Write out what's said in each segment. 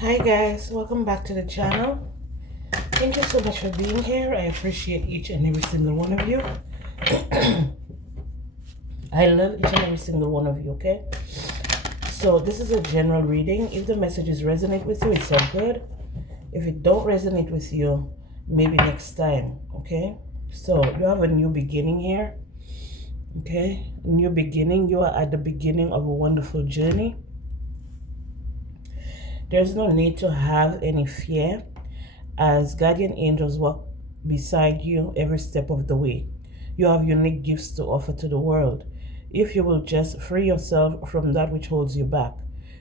Hi guys, welcome back to the channel. Thank you so much for being here. I appreciate each and every single one of you. I love each and every single one of you, okay? So this is a general reading. If the messages resonate with you, it's all good. If it don't resonate with you, maybe next time, okay? So you have a new beginning here, okay? New beginning. You are at the beginning of a wonderful journey. There's no need to have any fear, as guardian angels walk beside you every step of the way. You have unique gifts to offer to the world. If you will just free yourself from that which holds you back,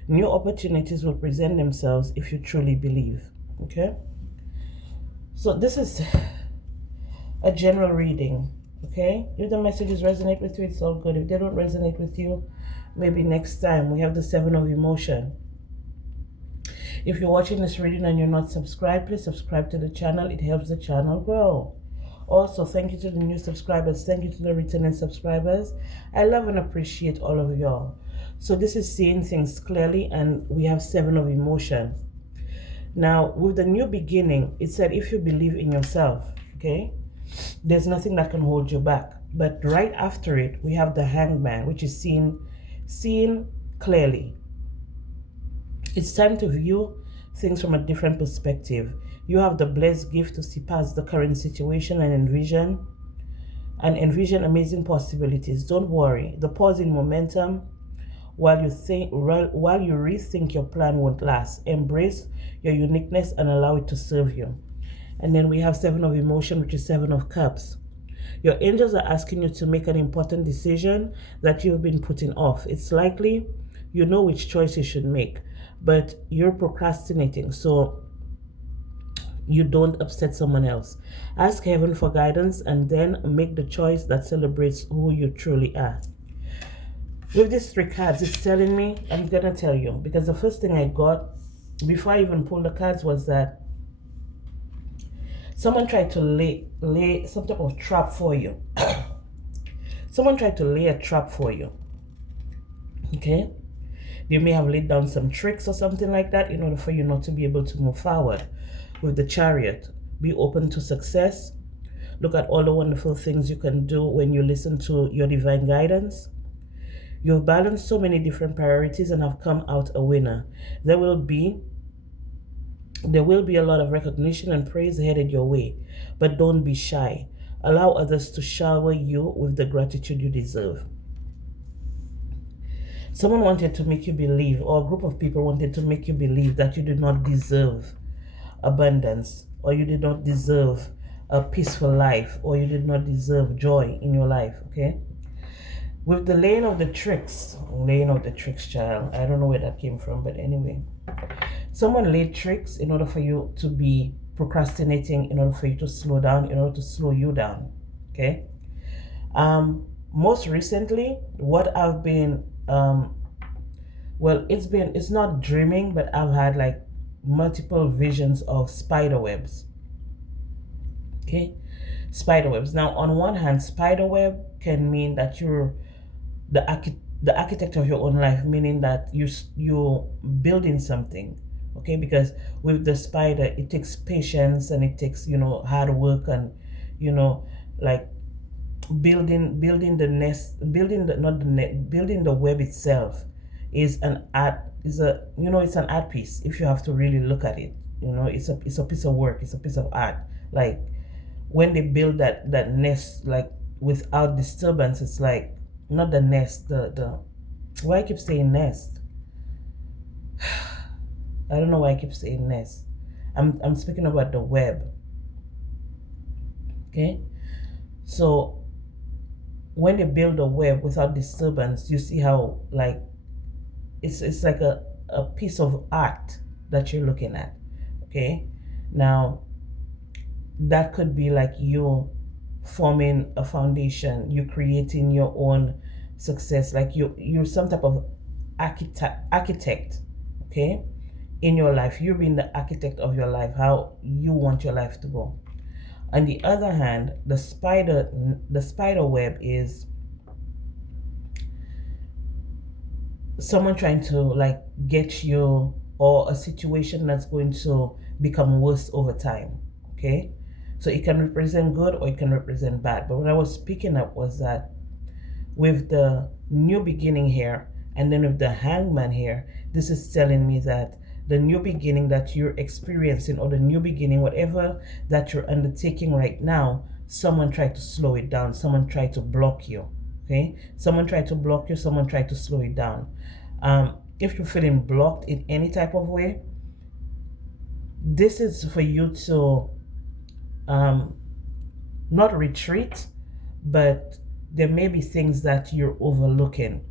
new opportunities will present themselves if you truly believe. Okay? So this is a general reading. Okay? If the messages resonate with you, it's all good. If they don't resonate with you, maybe next time. We have the Seven of Emotion. If you're watching this reading and you're not subscribed, please subscribe to the channel. It helps the channel grow. Also, thank you to the new subscribers. Thank you to the returning subscribers. I love and appreciate all of y'all. So this is seeing things clearly, and we have Seven of Emotion. Now, with the new beginning, it said if you believe in yourself, okay, there's nothing that can hold you back. But right after it, we have the Hangman, which is seeing clearly. It's time to view things from a different perspective. You have the blessed gift to see past the current situation and envision amazing possibilities. Don't worry. The pause in momentum while you rethink your plan won't last. Embrace your uniqueness and allow it to serve you. And then we have Seven of Emotion, which is Seven of Cups. Your angels are asking you to make an important decision that you've been putting off. It's likely you know which choice you should make, but you're procrastinating so you don't upset someone else. Ask heaven for guidance and then make the choice that celebrates who you truly are. With these three cards, it's telling me, I'm gonna tell you, because the first thing I got before I even pulled the cards was that someone tried to lay some type of trap for you. Someone tried to lay a trap for you. Okay? You may have laid down some tricks or something like that in order for you not to be able to move forward. With the Chariot, be open to success. Look at all the wonderful things you can do when you listen to your divine guidance. You've balanced so many different priorities and have come out a winner. There will be a lot of recognition and praise headed your way, but don't be shy. Allow others to shower you with the gratitude you deserve. Someone wanted to make you believe, or a group of people wanted to make you believe that you did not deserve abundance, or you did not deserve a peaceful life, or you did not deserve joy in your life, okay? With the laying of the tricks, child, I don't know where that came from, but anyway. Someone laid tricks in order for you to be procrastinating, in order for you to slow down, in order to slow you down, okay? Most recently, what I've been, well, it's not dreaming, but I've had like multiple visions of spider webs. Okay, spider webs. Now, on one hand, spider web can mean that you're the architect of your own life, meaning that you're building something. Okay, because with the spider, it takes patience and it takes hard work and like building the nest, building the not the net, building the web itself is an art, is a it's an art piece. If you have to really look at it, it's a piece of work, it's a piece of art. Like when they build that nest, like without disturbance, it's like not the nest, the why I keep saying nest. I don't know why I keep saying nest. I'm speaking about the web. Okay, so when they build a web without disturbance, you see how like it's like a piece of art that you're looking at. Okay, now that could be like you forming a foundation, you creating your own success, like you're some type of architect, okay, in your life. You're being the architect of your life, how you want your life to go. On the other hand, the spider web is someone trying to like get you or a situation that's going to become worse over time. Okay, so it can represent good or it can represent bad. But what I was picking up was that with the new beginning here and then with the hangman here, this is telling me that the new beginning that you're experiencing, or the new beginning, whatever that you're undertaking right now, someone tried to slow it down, someone tried to block you. Okay, someone tried to block you, someone tried to slow it down. If you're feeling blocked in any type of way, this is for you to um, not retreat, but there may be things that you're overlooking.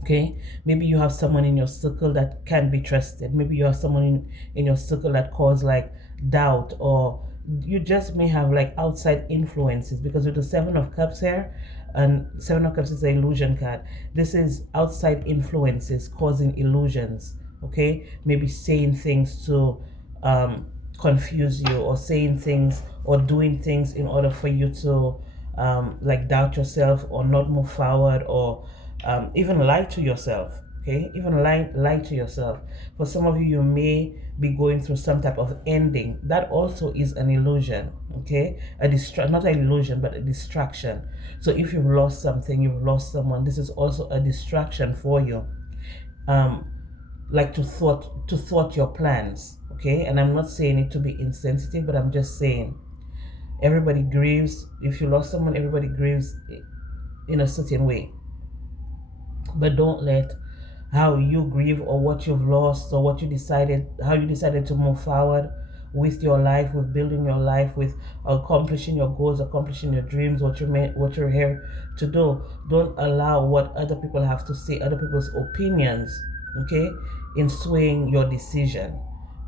Okay, maybe you have someone in your circle that can be trusted. Maybe you have someone in your circle that cause like doubt, or you just may have like outside influences, because with the Seven of Cups here, and Seven of Cups is the illusion card. This is outside influences causing illusions. Okay, maybe saying things to confuse you, or saying things or doing things in order for you to like doubt yourself or not move forward, or even lie to yourself. Okay, even lie to yourself. For some of you, you may be going through some type of ending. That also is an illusion. Okay, not an illusion, but a distraction. So if you've lost something, you've lost someone, this is also a distraction for you. Like to thwart your plans. Okay, and I'm not saying it to be insensitive, but I'm just saying everybody grieves. If you lost someone, everybody grieves in a certain way. But don't let how you grieve, or what you've lost, or how you decided to move forward with your life, with building your life, with accomplishing your goals, accomplishing your dreams, what you're here to do. Don't allow what other people have to say, other people's opinions, okay, in swaying your decision.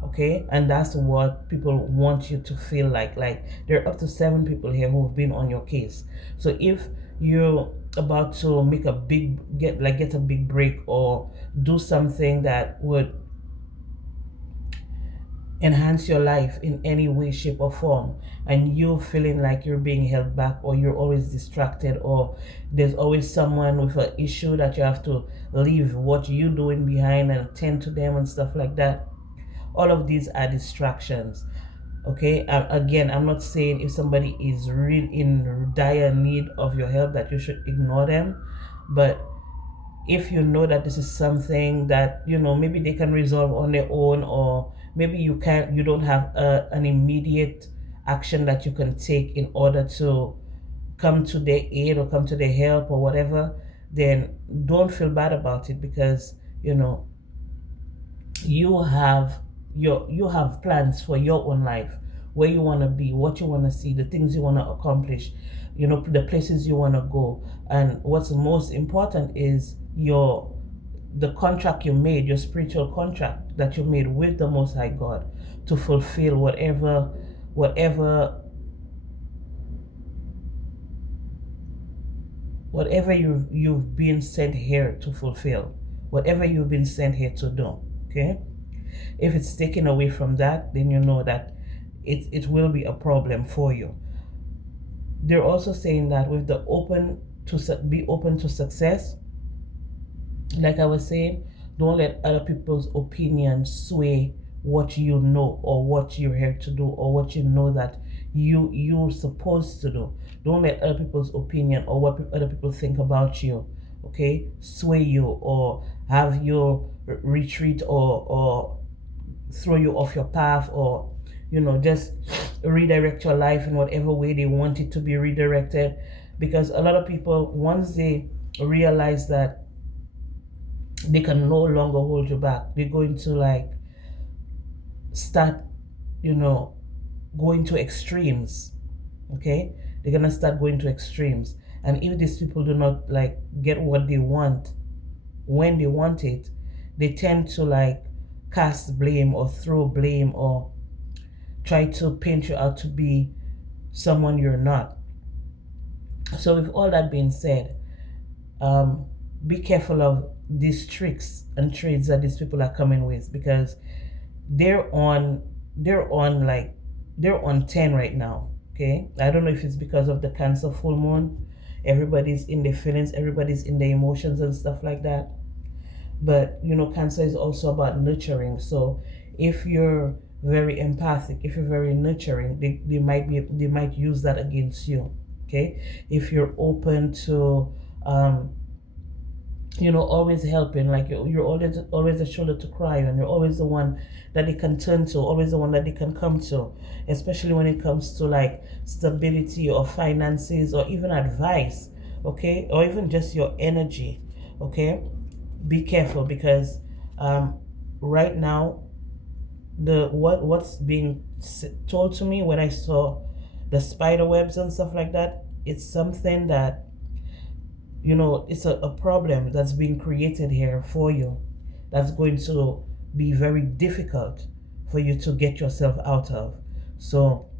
Okay, and that's what people want you to feel like there are up to 7 people here who've been on your case. So if you're about to make a big get a big break, or do something that would enhance your life in any way, shape, or form, and you feeling like you're being held back, or you're always distracted, or there's always someone with an issue that you have to leave what you're doing behind and attend to them and stuff like that, all of these are distractions. Okay, again, I'm not saying if somebody is real in dire need of your help that you should ignore them, but if you know that this is something that maybe they can resolve on their own, or maybe you don't have an immediate action that you can take in order to come to their aid or come to their help or whatever, then don't feel bad about it, because you have you have plans for your own life, where you want to be, what you want to see, the things you want to accomplish, the places you want to go. And what's most important is the contract you made, your spiritual contract that you made with the Most High God, to fulfill whatever you've been sent here to fulfill, whatever you've been sent here to do. Okay, if it's taken away from that, then you know that it will be a problem for you. They're also saying that with the be open to success, like I was saying, don't let other people's opinions sway what you know, or what you're here to do, or what you know that you're supposed to do. Don't let other people's opinion, or what other people think about you, okay, sway you, or have you retreat, or throw you off your path, or just redirect your life in whatever way they want it to be redirected. Because a lot of people, once they realize that they can no longer hold you back, they're going to start going to extremes. Okay, they're gonna start going to extremes. And if these people do not get what they want when they want it, they tend to cast blame, or throw blame, or try to paint you out to be someone you're not. So with all that being said, be careful of these tricks and trades that these people are coming with, because they're on 10 right now. Okay, I don't know if it's because of the Cancer full moon. Everybody's in their feelings, everybody's in their emotions and stuff like that. But Cancer is also about nurturing. So if you're very empathic, if you're very nurturing, they might use that against you. Okay, if you're open to um, always helping, like you're always a shoulder to cry on, you're always the one that they can turn to, always the one that they can come to, especially when it comes to like stability or finances or even advice, okay, or even just your energy, okay. Be careful, because um, right now, what's being told to me when I saw the spider webs and stuff like that, it's something that it's a problem that's being created here for you, that's going to be very difficult for you to get yourself out of. So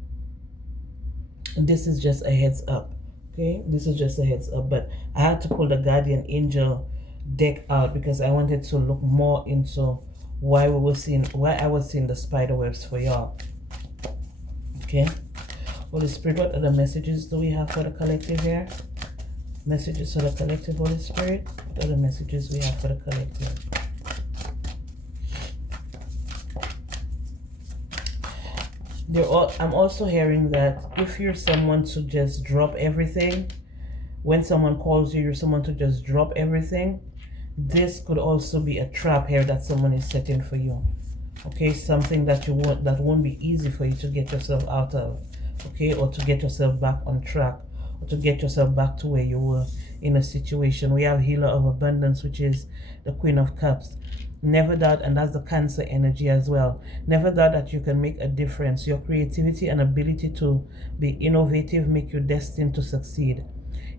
this is just a heads up, okay, this is just a heads up. But I had to pull the guardian angel deck out because I wanted to look more into why I was seeing the spider webs for y'all. Okay, Holy Spirit, what other messages do we have for the collective here? Messages for the collective, Holy Spirit. What are the messages we have for the collective? I'm also hearing that if you're someone to just drop everything, when someone calls you, you're someone to just drop everything. This could also be a trap here that someone is setting for you. Okay, something that won't be easy for you to get yourself out of. Okay, or to get yourself back on track, or to get yourself back to where you were in a situation. We have Healer of Abundance, which is the Queen of Cups. Never doubt, and that's the Cancer energy as well. Never doubt that you can make a difference. Your creativity and ability to be innovative make you destined to succeed.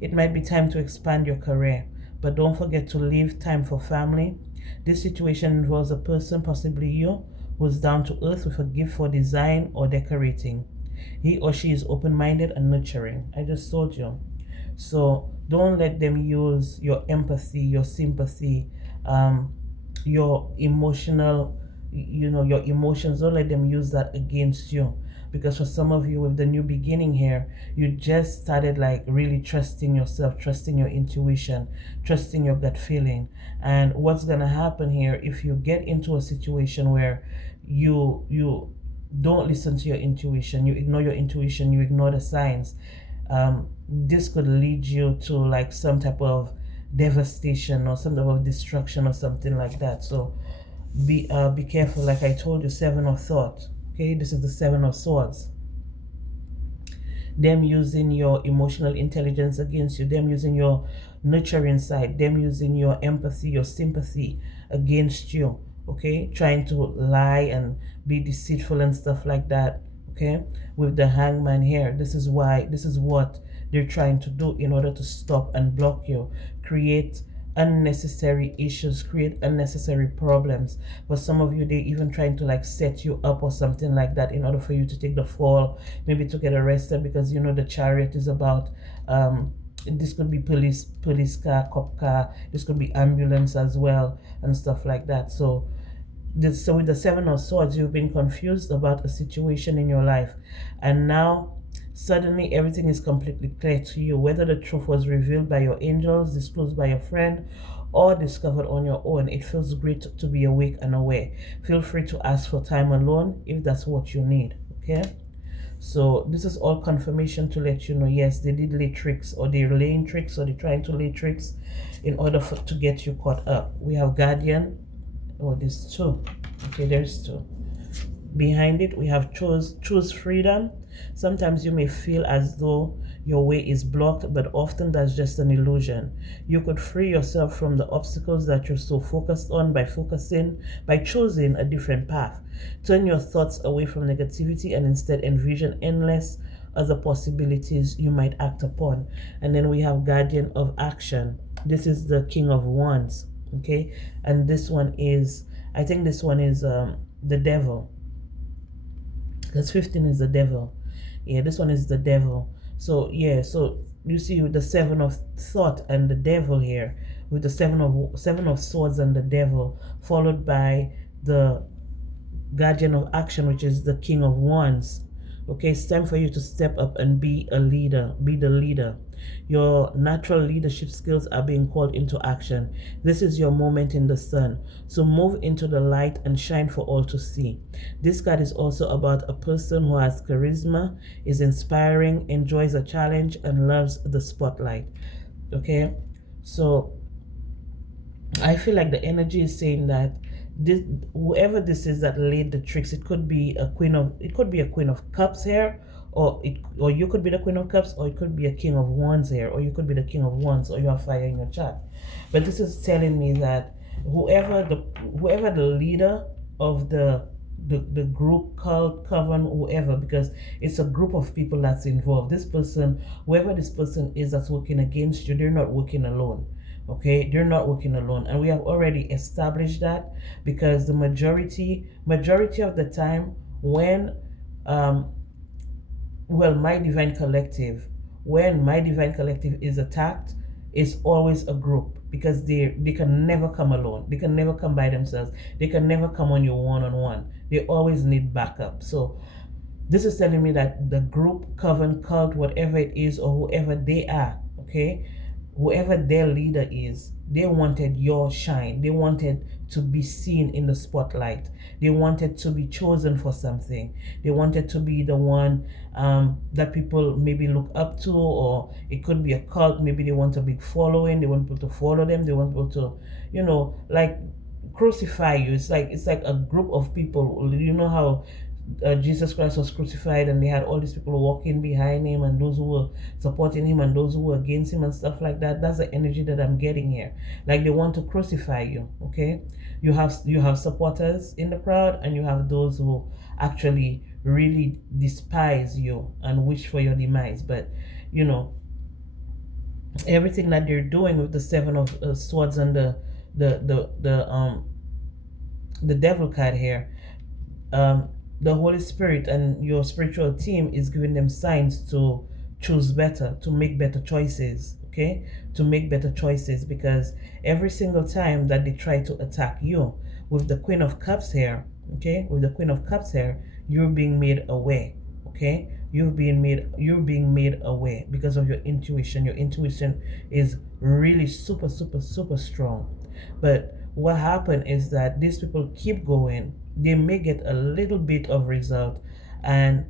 It might be time to expand your career, but don't forget to leave time for family. This situation involves a person, possibly you, who's down to earth with a gift for design or decorating. He or she is open-minded and nurturing. I just told you. So don't let them use your empathy, your sympathy, your emotional, your emotions. Don't let them use that against you. Because for some of you with the new beginning here, you just started like really trusting yourself, trusting your intuition, trusting your gut feeling. And what's gonna happen here, if you get into a situation where you don't listen to your intuition, you ignore your intuition, you ignore the signs, this could lead you to like some type of devastation or some type of destruction or something like that. So be careful. Like I told you, Seven of Thought. Okay, this is the Seven of Swords. Them using your emotional intelligence against you, them using your nurturing side, them using your empathy, your sympathy against you. Okay, trying to lie and be deceitful and stuff like that. Okay, with the Hangman here, this is what they're trying to do in order to stop and block you, create unnecessary issues, create unnecessary problems. For some of you, they even trying to like set you up or something like that in order for you to take the fall, maybe to get arrested, because the Chariot is about this could be police car, cop car, this could be ambulance as well and stuff like that. So with the Seven of Swords, you've been confused about a situation in your life, and now suddenly everything is completely clear to you, whether the truth was revealed by your angels, disclosed by a friend, or discovered on your own. It feels great to be awake and aware. Feel free to ask for time alone if that's what you need. Okay, so this is all confirmation to let you know, yes, they did lay tricks, or they're laying tricks, or they're trying to lay tricks in order to get you caught up. We have Guardian. Oh, there's two. Okay, there's two. Behind it, we have choose freedom. Sometimes you may feel as though your way is blocked, but often that's just an illusion. You could free yourself from the obstacles that you're so focused on by choosing a different path. Turn your thoughts away from negativity and instead envision endless other possibilities you might act upon. And then we have Guardian of Action. This is the King of Wands. Okay, and this one is, I think this one is the Devil, because 15 is the Devil. Yeah, this one is the Devil. So yeah, so you see with the Seven of Thought and the Devil here, with the seven of Swords and the Devil, followed by the Guardian of Action, which is the King of Wands. Okay, it's time for you to step up and be a leader, be the leader. Your natural leadership skills are being called into action. This is your moment in the sun. So move into the light and shine for all to see. This card is also about a person who has charisma, is inspiring, enjoys a challenge, and loves the spotlight. Okay, so I feel like the energy is saying that this, whoever this is that laid the tricks, it could be a queen of cups here, or you could be the queen of cups, or it could be a king of wands here, or you could be the king of wands, or you have fire in your chart. But this is telling me that whoever the leader of the group, called coven, whoever, because it's a group of people that's involved. This person, whoever this person is that's working against you, they're not working alone. Okay, they're not working alone, and we have already established that, because the majority of the time when um well my divine collective when my divine collective is attacked, it's always a group, because they can never come alone, they can never come by themselves, they can never come on you one-on-one, they always need backup. So this is telling me that the group, coven, cult, whatever it is, or whoever they are, okay, whoever their leader is, they wanted your shine. They wanted to be seen in the spotlight. They wanted to be chosen for something. They wanted to be the one that people maybe look up to, or it could be a cult. Maybe they want a big following. They want people to follow them. They want people to, like crucify you. It's like a group of people. You know how Jesus Christ was crucified, and they had all these people walking behind him, and those who were supporting him, and those who were against him, and stuff like that. That's the energy that I'm getting here. Like they want to crucify you. Okay, you have supporters in the crowd, and you have those who actually really despise you and wish for your demise. But you know everything that they're doing with the seven of swords and the devil card here, um, the Holy Spirit and your spiritual team is giving them signs to choose better, to make better choices, okay? To make better choices, because every single time that they try to attack you, with the Queen of Cups here, okay? With the Queen of Cups here, you're being made aware, okay? You're being made aware because of your intuition. Your intuition is really super, super, super strong. But what happened is that these people keep going, they may get a little bit of result, and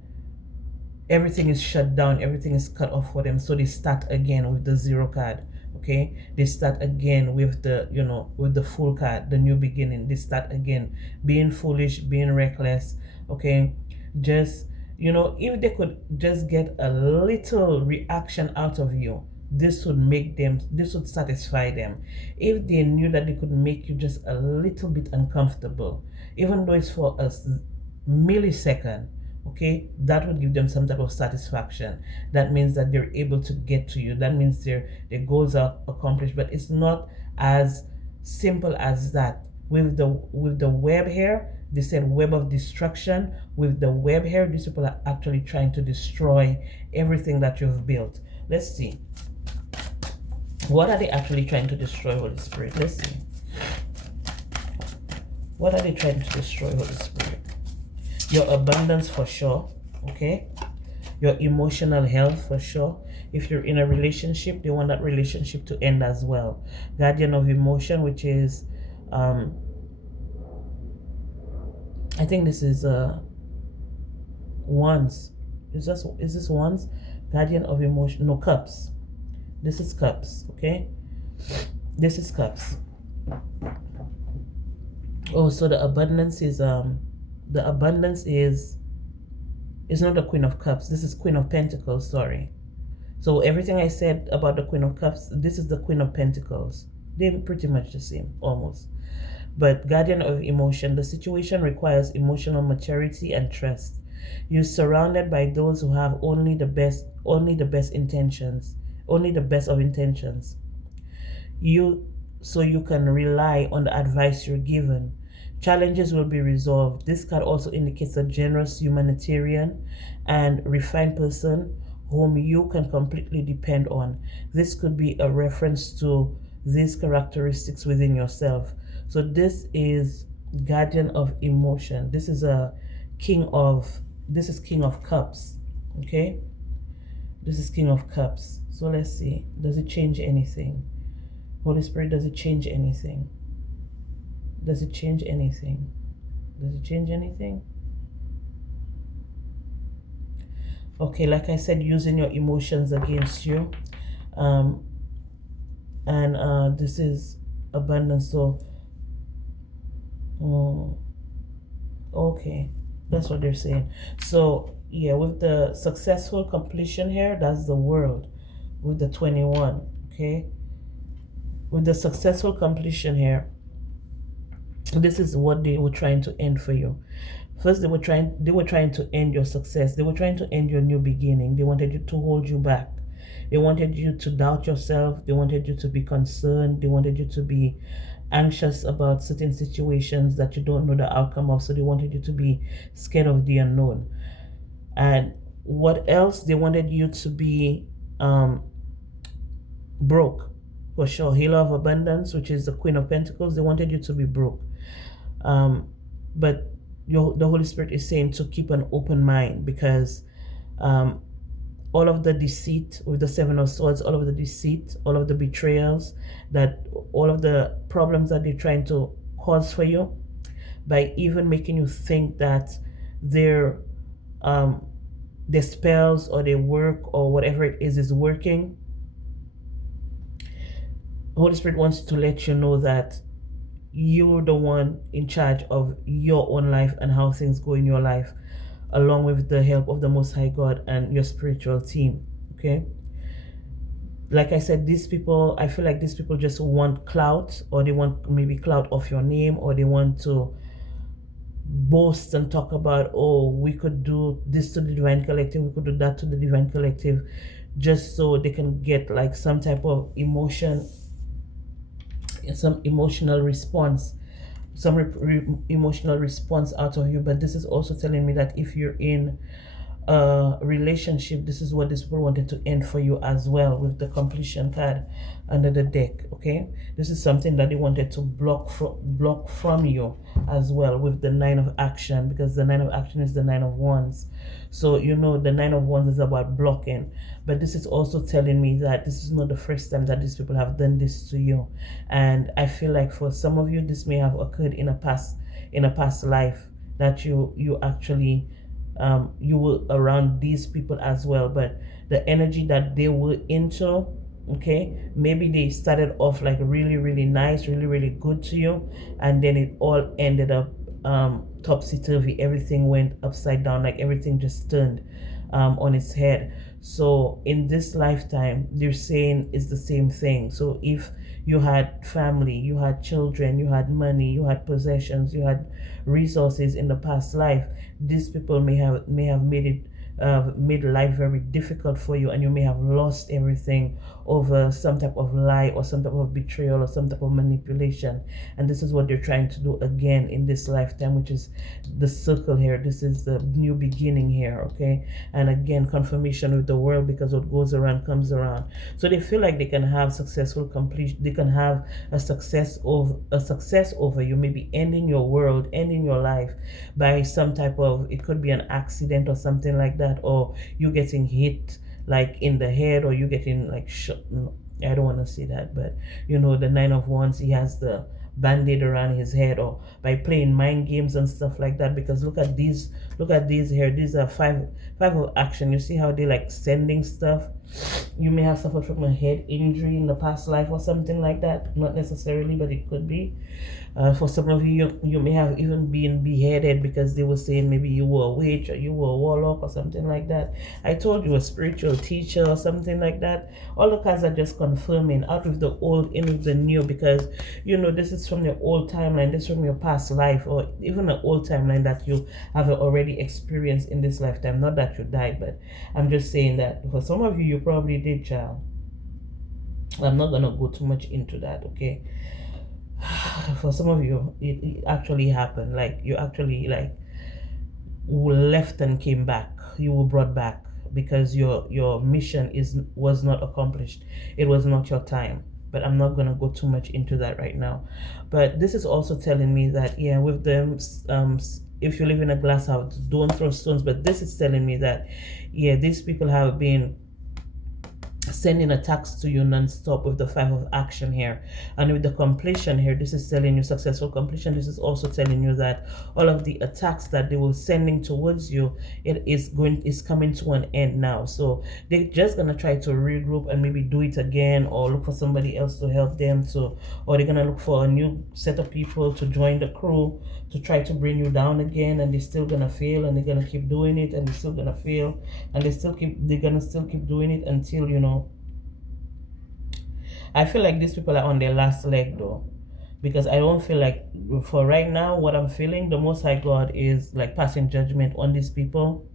everything is shut down, everything is cut off for them, so they start again with the zero card. Okay, they start again with the full card, the new beginning. They start again being foolish, being reckless. Okay, just if they could just get a little reaction out of you, this would satisfy them. If they knew that they could make you just a little bit uncomfortable, even though it's for a millisecond, okay, that would give them some type of satisfaction. That means that they're able to get to you. That means their goals are accomplished. But it's not as simple as that. With the web here, they said web of destruction. With the web here, these people are actually trying to destroy everything that you've built. Let's see, what are they actually trying to destroy, Holy Spirit? Let's see, what are they trying to destroy, Holy Spirit? Your abundance, for sure. Okay, your emotional health, for sure. If you're in a relationship, they want that relationship to end as well. Guardian of emotion, which is I think this is wands. Is this wands? Guardian of emotion. No, cups. This is cups. Okay, this is cups. Oh, so the abundance is not the Queen of Cups. This is Queen of Pentacles. Sorry. So everything I said about the Queen of Cups, this is the Queen of Pentacles. They're pretty much the same, almost. But Guardian of emotion, the situation requires emotional maturity and trust. You're surrounded by those who have only the best intentions, only the best of intentions. So you can rely on the advice you're given. Challenges will be resolved. This card also indicates a generous humanitarian and refined person whom you can completely depend on. This could be a reference to these characteristics within yourself. So this is Guardian of emotion. This is a King of this is King of Cups. Okay, this is King of Cups. So let's see, does it change anything? Holy Spirit, does it change anything? Does it change anything? Does it change anything? Okay, like I said, using your emotions against you. um and this is abundance. So okay, that's what they're saying. So yeah, with the successful completion here, that's the world with the 21. Okay, with the successful completion here, this is what they were trying to end for you. First, they were trying to end your success. They were trying to end your new beginning. They wanted you to hold you back. They wanted you to doubt yourself. They wanted you to be concerned. They wanted you to be anxious about certain situations that you don't know the outcome of. So they wanted you to be scared of the unknown. And what else? They wanted you to be broke, for sure. Healer of abundance, which is the Queen of Pentacles. They wanted you to be broke. But the Holy Spirit is saying to keep an open mind, because all of the deceit with the Seven of Swords, all of the deceit, all of the betrayals, that all of the problems that they're trying to cause for you, by even making you think that their their spells or their work or whatever it is working. Holy Spirit wants to let you know that you're the one in charge of your own life and how things go in your life, along with the help of the Most High God and your spiritual team. Okay, like I said, these people, I feel like these people just want clout, or they want maybe clout off your name, or they want to boast and talk about, oh, we could do this to the Divine Collective, we could do that to the Divine Collective, just so they can get like some type of emotion, some emotional response, some emotional response out of you. But this is also telling me that if you're in a relationship, this is what this people wanted to end for you as well, with the completion card under the deck. Okay, this is something that they wanted to block from you as well, with the Nine of Action, because the Nine of Action is the Nine of Wands. So you know the Nine of Wands is about blocking. But this is also telling me that this is not the first time that these people have done this to you. And I feel like for some of you, this may have occurred in a past life, that you actually you were around these people as well. But the energy that they were into, okay, maybe they started off like really, really nice, really, really good to you, and then it all ended up topsy-turvy. Everything went upside down, like everything just turned on its head. So in this lifetime, they're saying it's the same thing. So if you had family, you had children, you had money, you had possessions, you had resources in the past life, these people may have made life very difficult for you, and you may have lost everything over some type of lie or some type of betrayal or some type of manipulation. And this is what they're trying to do again in this lifetime, which is the circle here. This is the new beginning here. Okay, and again, confirmation with the world, because what goes around comes around. So they feel like they can have successful completion, they can have a success over you, maybe ending your world, ending your life by some type of, it could be an accident or something like that, or you getting hit like in the head, or you getting like shot. I don't want to say that, but you know, the Nine of Wands, he has the band-aid around his head, or by playing mind games and stuff like that. Because look at these here, these are five of action. You see how they like sending stuff. You may have suffered from a head injury in the past life or something like that, not necessarily, but it could be. For some of you, you may have even been beheaded, because they were saying maybe you were a witch, or you were a warlock or something like that. I told you, a spiritual teacher or something like that. All the cards are just confirming, out with the old, in with the new, because you know, this is from your old timeline, this is from your past life, or even an old timeline that you have already experienced in this lifetime. Not that you died, but I'm just saying that for some of you, you probably did, child. I'm not gonna go too much into that, okay? For some of you, it actually happened. Like you actually like left and came back. You were brought back because your mission was not accomplished. It was not your time. But I'm not gonna go too much into that right now. But this is also telling me that, yeah, with them if you live in a glass house, don't throw stones. But this is telling me that, yeah, these people have been sending attacks to you non-stop with the 5 of action here, and with the completion here, this is telling you successful completion. This is also telling you that all of the attacks that they were sending towards you, is coming to an end now. So they're just gonna try to regroup and maybe do it again, or look for somebody else to help them, so, or they're gonna look for a new set of people to join the crew to try to bring you down again, and they're still gonna fail, and they're gonna keep doing it, and they're still gonna fail, and they're gonna still keep doing it until, I feel like these people are on their last leg though, because I don't feel like, for right now, what I'm feeling, the Most High God is like passing judgment on these people.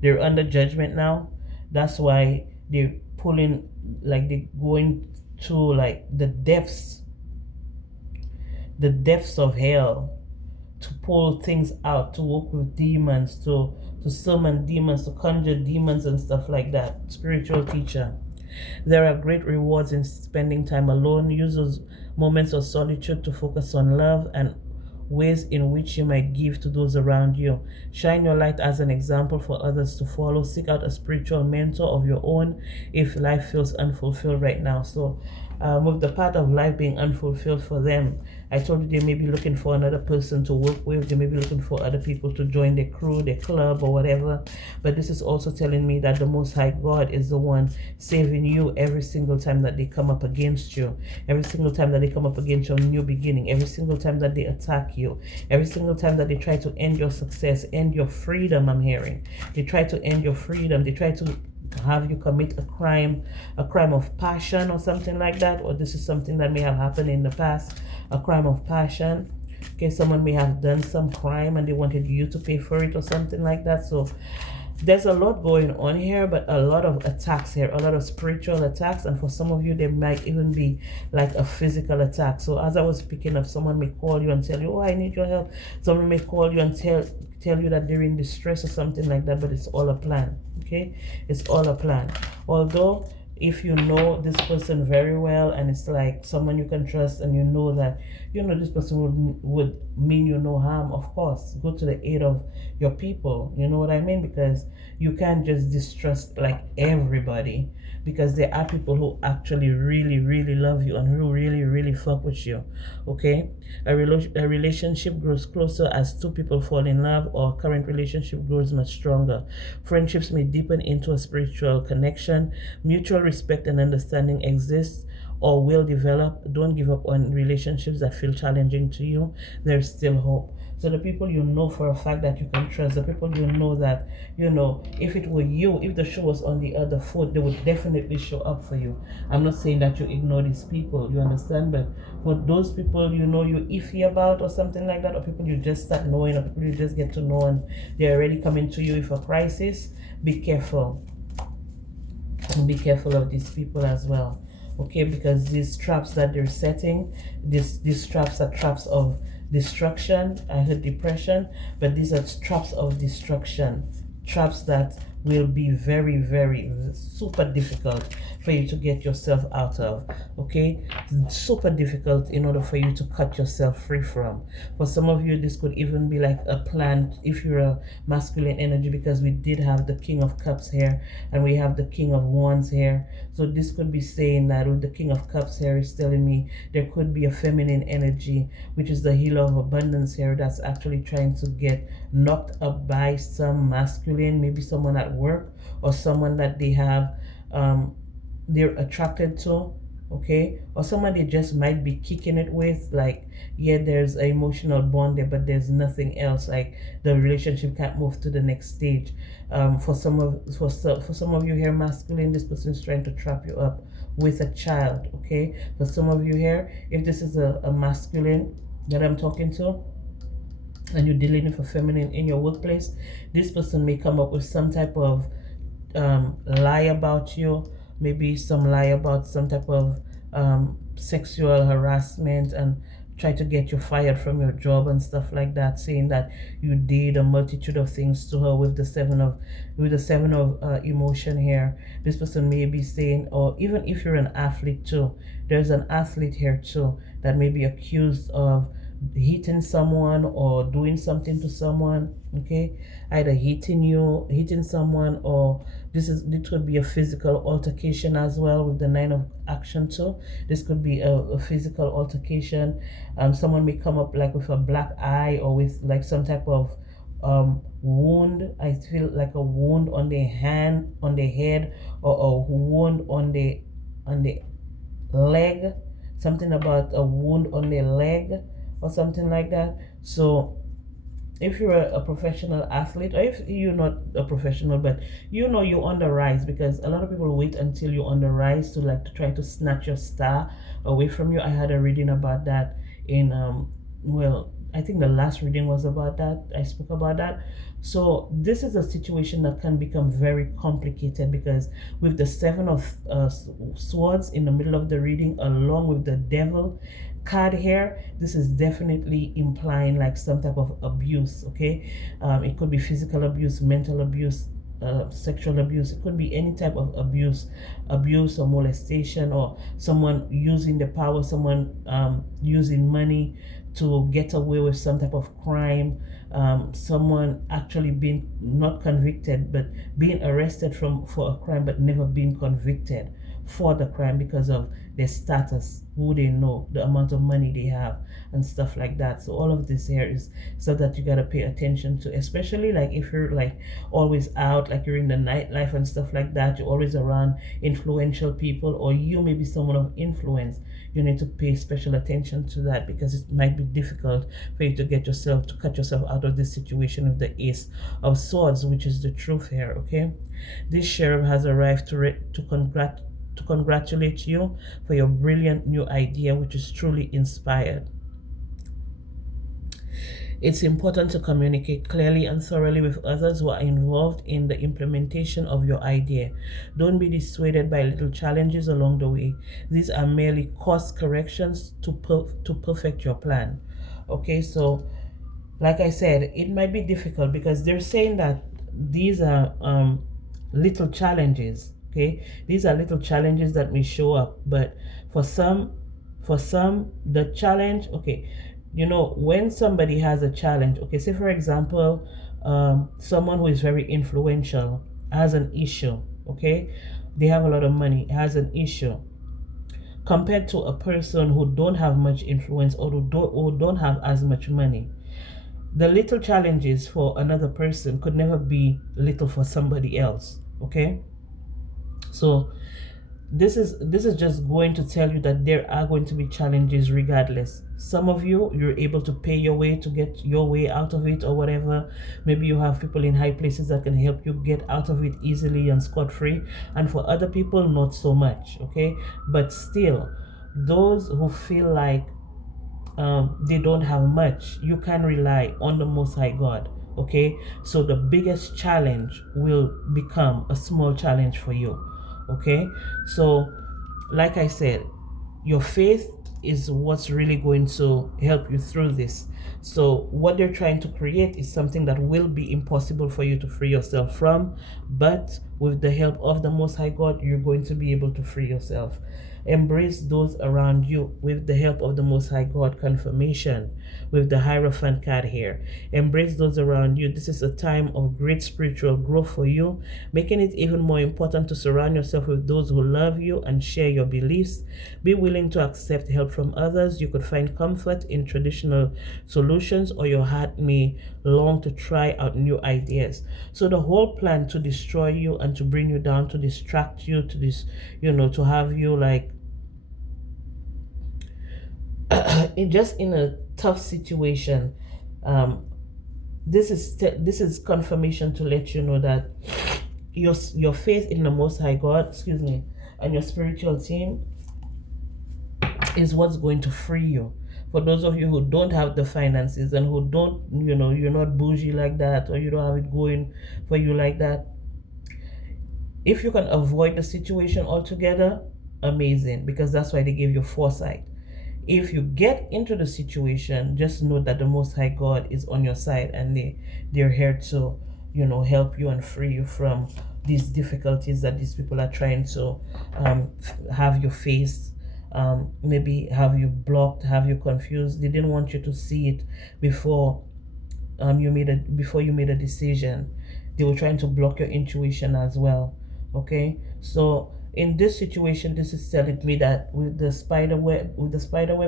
They're under judgment now. That's why they're pulling, like they're going to like the depths of hell, to pull things out, to work with demons, to summon demons, to conjure demons and stuff like that. Spiritual teacher. There are great rewards in spending time alone. Use those moments of solitude to focus on love and ways in which you might give to those around you. Shine your light as an example for others to follow. Seek out a spiritual mentor of your own if life feels unfulfilled right now. So with the part of life being unfulfilled for them, I told you they may be looking for another person to work with. They may be looking for other people to join their crew, their club, or whatever. But this is also telling me that the Most High God is the one saving you every single time that they come up against you. Every single time that they come up against your new beginning. Every single time that they attack you. Every single time that they try to end your success, end your freedom, I'm hearing. They try to end your freedom. They try to have you commit a crime of passion or something like that, or this is something that may have happened in the past, a crime of passion. Okay, someone may have done some crime and they wanted you to pay for it or something like that. So there's a lot going on here, but a lot of attacks here, a lot of spiritual attacks, and for some of you, there might even be like a physical attack. So as I was speaking of, someone may call you and tell you, oh, I need your help. Someone may call you and tell you that they're in distress or something like that, but it's all a plan. Okay, it's all a plan. Although if you know this person very well and it's like someone you can trust, and you know that this person would mean you no harm, of course go to the aid of your people. You know what I mean? Because you can't just distrust like everybody, because there are people who actually really, really love you and who really, really fuck with you. Okay, a relationship grows closer as two people fall in love, or current relationship grows much stronger. Friendships may deepen into a spiritual connection. Mutual respect and understanding exists or will develop. Don't give up on relationships that feel challenging to you. There's still hope. So the people you know for a fact that you can trust, the people you know that, if it were you, if the show was on the other foot, they would definitely show up for you. I'm not saying that you ignore these people, you understand? But for those people you're iffy about or something like that, or people you just start knowing, or people you just get to know and they're already coming to you with a crisis, be careful. Be careful of these people as well. Okay, because these traps that they're setting, these traps are traps of destruction. I heard depression, but these are traps of destruction, traps that will be very, very super difficult for you to get yourself out of. Okay, super difficult in order for you to cut yourself free from. For some of you, this could even be like a plan if you're a masculine energy, because we did have the King of Cups here and we have the King of Wands here. So this could be saying that with the King of Cups here is telling me there could be a feminine energy, which is the healer of abundance here, that's actually trying to get knocked up by some masculine, maybe someone at work or someone that they have they're attracted to, okay, or someone they just might be kicking it with, like, yeah, there's an emotional bond there, but there's nothing else, like the relationship can't move to the next stage. For some of you here masculine, this person is trying to trap you up with a child. Okay, for some of you here, if this is a masculine that I'm talking to and you're dealing with a feminine in your workplace, this person may come up with some type of lie about you, maybe some lie about some type of sexual harassment, and try to get you fired from your job and stuff like that, saying that you did a multitude of things to her with the seven of emotion here. This person may be saying, or even if you're an athlete too, there's an athlete here too that may be accused of hitting someone or doing something to someone, okay? Either hitting someone, or this could be a physical altercation as well with the nine of action too. This could be a physical altercation. Someone may come up like with a black eye, or with like some type of wound. I feel like a wound on the hand, on the head, or a wound on the leg, something about a wound on the leg or something like that. So if you're a professional athlete, or if you're not a professional, but you're on the rise, because a lot of people wait until you're on the rise to like to try to snatch your star away from you. I had a reading about that in well, I think the last reading was about that. I spoke about that. So this is a situation that can become very complicated, because with the seven of swords in the middle of the reading, along with the devil card here, this is definitely implying like some type of abuse. Okay, it could be physical abuse, mental abuse, sexual abuse. It could be any type of abuse or molestation, or someone using the power, someone using money to get away with some type of crime, someone actually being not convicted but being arrested for a crime but never being convicted for the crime because of their status, who they know, the amount of money they have, and stuff like that. So all of this here is stuff that you got to pay attention to, especially like if you're like always out, like you're in the nightlife and stuff like that, you're always around influential people, or you may be someone of influence. You need to pay special attention to that, because it might be difficult for you to cut yourself out of this situation with the Ace of Swords, which is the truth here. Okay, this sheriff has arrived to congratulate you for your brilliant new idea, which is truly inspired. It's important to communicate clearly and thoroughly with others who are involved in the implementation of your idea. Don't be dissuaded by little challenges along the way. These are merely course corrections to perfect your plan. Okay, so like I said, it might be difficult because they're saying that these are little challenges. Okay, these are little challenges that may show up, but for some, the challenge. Okay, when somebody has a challenge. Okay, say for example, someone who is very influential has an issue. Okay, they have a lot of money, has an issue, compared to a person who don't have much influence, or who don't have as much money. The little challenges for another person could never be little for somebody else. Okay, so this is just going to tell you that there are going to be challenges regardless. Some of you're able to pay your way to get your way out of it, or whatever. Maybe you have people in high places that can help you get out of it easily and scot-free, and for other people not so much. Okay, but still, those who feel like they don't have much, you can rely on the Most High God. Okay, so the biggest challenge will become a small challenge for you. Okay, so like I said, your faith is what's really going to help you through this. So what they're trying to create is something that will be impossible for you to free yourself from, but with the help of the Most High God, you're going to be able to free yourself. Embrace those around you with the help of the Most High God. Confirmation with the Hierophant card here. Embrace those around you. This is a time of great spiritual growth for you, making it even more important to surround yourself with those who love you and share your beliefs. Be willing to accept help from others. You could find comfort in traditional solutions, or your heart may long to try out new ideas. So the whole plan to destroy you and to bring you down, to distract you, to this, to have you like just in a tough situation. This is confirmation to let you know that your faith in the Most High God, excuse me, and your spiritual team is what's going to free you. For those of you who don't have the finances, and who don't, you're not bougie like that, or you don't have it going for you like that, if you can avoid the situation altogether, amazing, because that's why they gave you foresight. If you get into the situation, just know that the Most High God is on your side, and they're here to, help you and free you from these difficulties that these people are trying to have you face maybe have you blocked, have you confused. They didn't want you to see it before before you made a decision. They were trying to block your intuition as well. Okay, so in this situation, this is telling me that with the spider web,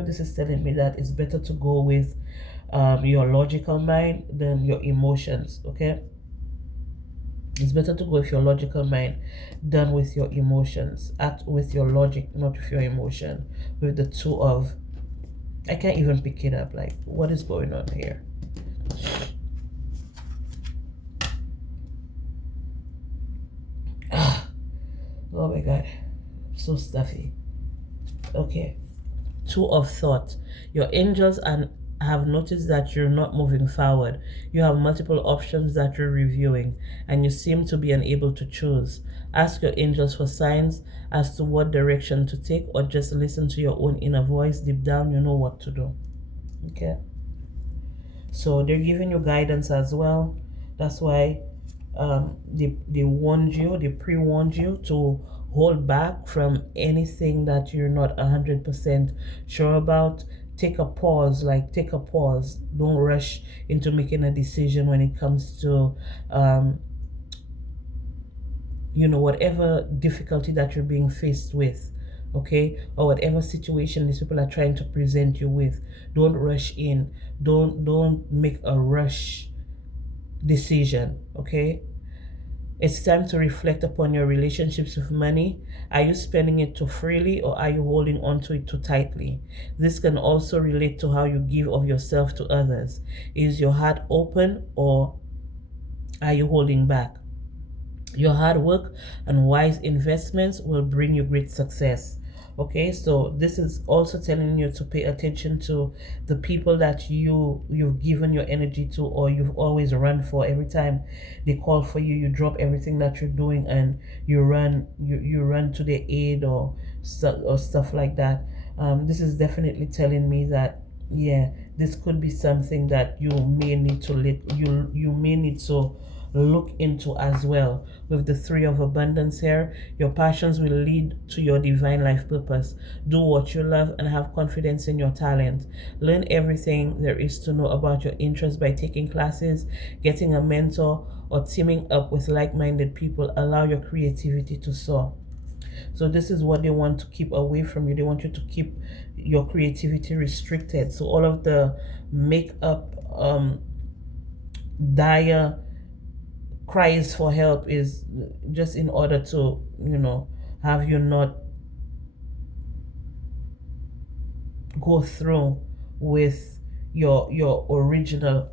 this is telling me that it's better to go with your logical mind than your emotions. Okay, it's better to go with your logical mind than with your emotions. Act with your logic, not with your emotion. With the two of, I can't even pick it up. Like, what is going on here? Oh my god, so stuffy. Okay, two of thought. Your angels and have noticed that you're not moving forward. You have multiple options that you're reviewing, and you seem to be unable to choose. Ask your angels for signs as to what direction to take, or just listen to your own inner voice. Deep down, you know what to do. Okay, so they're giving you guidance as well. That's why they warned you, they pre-warned you to hold back from anything that you're not 100% sure about. Take a pause, like take a pause. Don't rush into making a decision when it comes to whatever difficulty that you're being faced with. Okay, or whatever situation these people are trying to present you with. Don't rush in. Don't make a rush decision. Okay, it's time to reflect upon your relationships with money. Are you spending it too freely, or are you holding on to it too tightly? This can also relate to how you give of yourself to others. Is your heart open, or are you holding back? Your hard work and wise investments will bring you great success. Okay, so this is also telling you to pay attention to the people that you've given your energy to, or you've always run for. Every time they call for you, you drop everything that you're doing and you run to their aid, or stuff like that. This is definitely telling me that, yeah, this could be something that you may need to you may need to look into as well. With the three of abundance here, your passions will lead to your divine life purpose. Do what you love and have confidence in your talent. Learn everything there is to know about your interests by taking classes, getting a mentor, or teaming up with like-minded people. Allow your creativity to soar. So this is what they want to keep away from you. They want you to keep your creativity restricted. So all of the makeup, dire cries for help is just in order to have you not go through with your original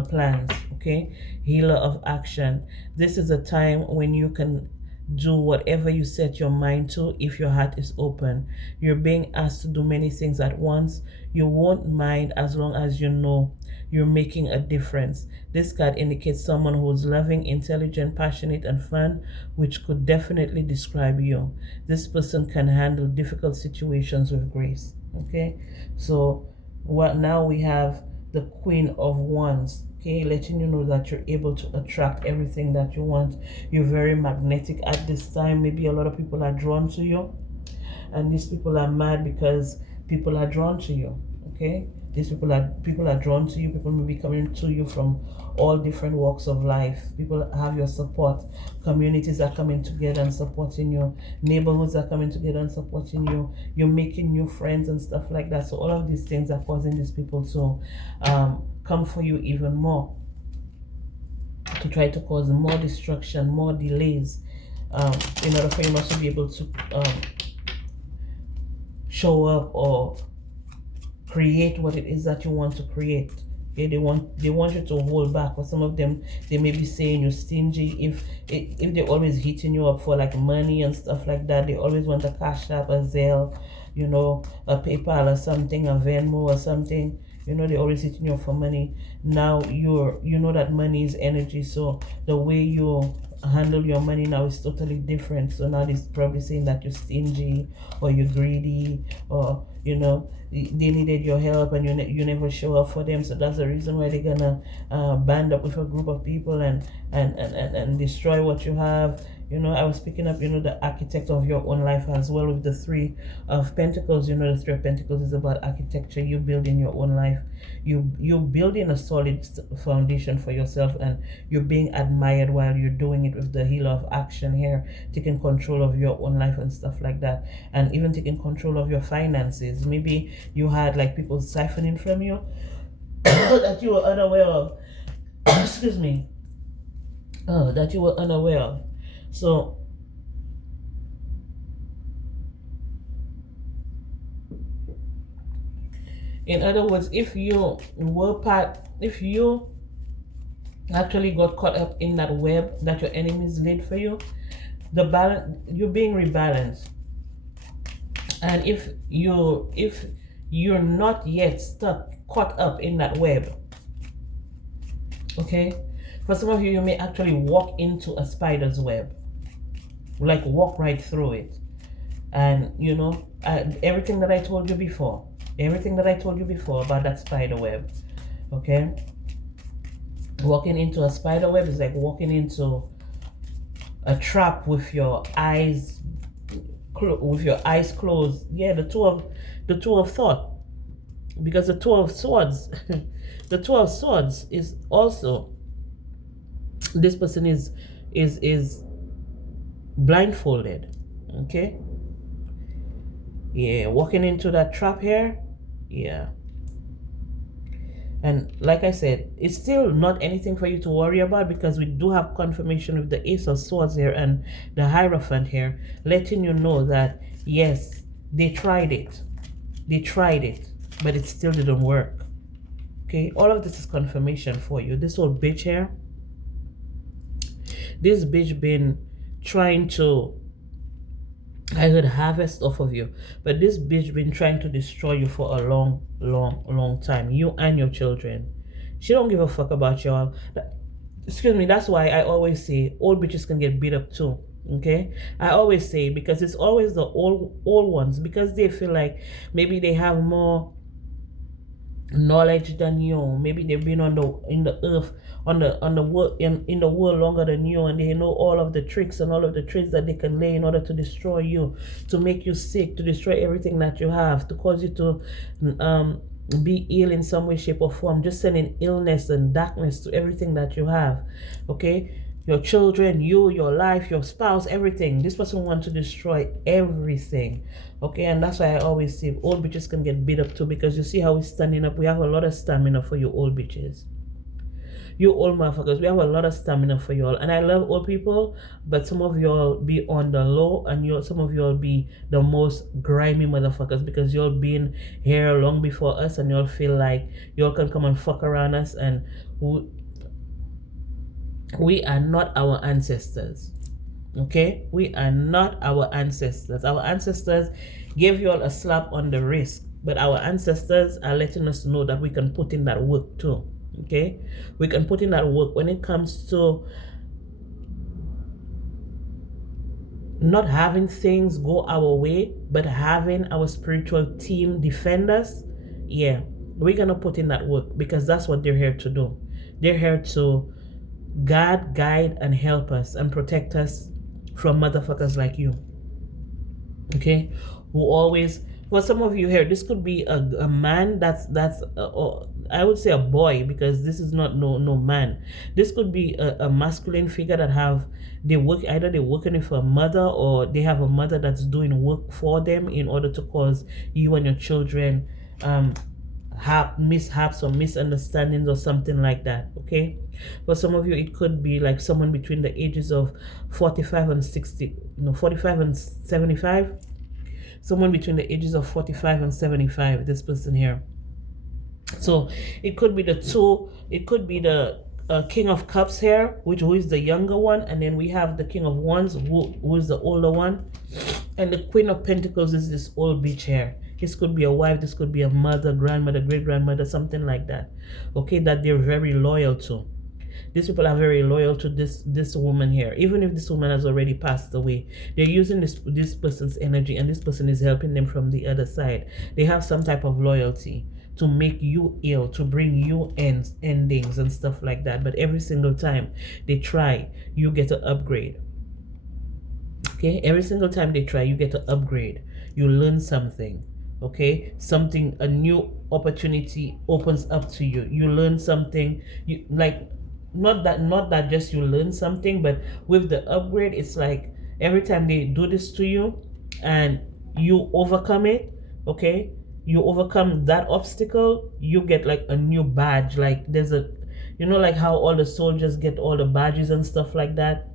plans. Okay, healer of action, this is a time when you can do whatever you set your mind to if your heart is open. You're being asked to do many things at once. You won't mind as long as you know you're making a difference. This card indicates someone who's loving, intelligent, passionate, and fun, which could definitely describe you. This person can handle difficult situations with grace. Okay, so what now we have the Queen of Wands. Okay, letting you know that you're able to attract everything that you want. You're very magnetic at this time. Maybe a lot of people are drawn to you, and these people are mad because people are drawn to you. Okay, these people are drawn to you. People may be coming to you from all different walks of life. People have your support. Communities are coming together and supporting you. Neighborhoods are coming together and supporting you. You're making new friends and stuff like that. So all of these things are causing these people to come for you even more, to try to cause more destruction, more delays, in order for you not to be able to show up or create what it is that you want to create. Okay, they want you to hold back. Or some of them, they may be saying you're stingy. If they're always hitting you up for like money and stuff like that, they always want a Cash App, a Zelle, a PayPal or something, a Venmo or something. They're always hitting you up for money. Now you know that money is energy, so the way you handle your money now is totally different. So now they're probably saying that you're stingy, or you're greedy, or they needed your help and you never show up for them. So that's the reason why they're gonna band up with a group of people and destroy what you have. I was picking up, the architect of your own life as well with the Three of Pentacles. The Three of Pentacles is about architecture. You building your own life. You building a solid foundation for yourself, and you're being admired while you're doing it with the Healer of Action here, taking control of your own life and stuff like that, and even taking control of your finances. Maybe you had like people siphoning from you that you were unaware of. Excuse me. Oh, that you were unaware of. So in other words, if you actually got caught up in that web that your enemies laid for you, the balance, you're being rebalanced. And if you're not yet caught up in that web, okay, for some of you, you may actually walk into a spider's web, like walk right through it. And everything that I told you before, about that spider web, okay, walking into a spider web is like walking into a trap with your eyes closed. Yeah, the two of thought, because the two of swords the two of swords is also, this person is blindfolded, okay. Yeah, walking into that trap here. Yeah. And like I said, it's still not anything for you to worry about, because we do have confirmation with the Ace of Swords here and the Hierophant here, letting you know that, yes, they tried it. But it still didn't work. Okay, all of this is confirmation for you. This old bitch here, this bitch been trying to, I could harvest off of you, but this bitch been trying to destroy you for a long time, you and your children. She don't give a fuck about y'all. Excuse me. That's why I always say old bitches can get beat up too. Okay, I always say, because it's always the old ones, because they feel like maybe they have more knowledge than you. Maybe they've been in the earth, on the world, in the world longer than you, and they know all of the tricks and all of the tricks that they can lay in order to destroy you, to make you sick, to destroy everything that you have, to cause you to be ill in some way, shape, or form, just sending illness and darkness to everything that you have. Okay, your children, you, your life, your spouse, everything. This person wants to destroy everything. Okay, and that's why I always say old bitches can get beat up too, because you see how we're standing up. We have a lot of stamina for you old bitches. You old motherfuckers, we have a lot of stamina for y'all. And I love old people, but some of y'all be on the low, and some of y'all be the most grimy motherfuckers, because y'all been here long before us, and y'all feel like y'all can come and fuck around us, and we are not our ancestors. Okay, we are not our ancestors. Our ancestors gave you all a slap on the wrist, but our ancestors are letting us know that we can put in that work too. Okay, we can put in that work when it comes to not having things go our way, but having our spiritual team defend us. Yeah, we're gonna put in that work, because that's what they're here to do. They're here to guide, and help us and protect us from motherfuckers like you. Okay, who always, for some of you here, this could be a man that's I would say a boy, because this is not no man. This could be a masculine figure that either they're working with a mother, or they have a mother that's doing work for them in order to cause you and your children have mishaps or misunderstandings or something like that. Okay, for some of you it could be like someone between the ages of 45 and 75. Someone between the ages of 45 and 75, this person here. So it could be the King of Cups here, who is the younger one, and then we have the King of Wands, who is the older one, and the Queen of Pentacles is this old bitch here. This could be a wife, this could be a mother, grandmother, great-grandmother, something like that. Okay, that they're very loyal to. These people are very loyal to this woman here. Even if this woman has already passed away, they're using this person's energy, and this person is helping them from the other side. They have some type of loyalty to make you ill, to bring you endings and stuff like that. But every single time they try, you get an upgrade. Okay, every single time they try, you get to upgrade. You learn something. Okay, something, a new opportunity opens up to you. You learn something. You like, not that just you learn something, but with the upgrade, it's like every time they do this to you, and you overcome it. Okay, you overcome that obstacle, you get like a new badge. Like there's a, like how all the soldiers get all the badges and stuff like that,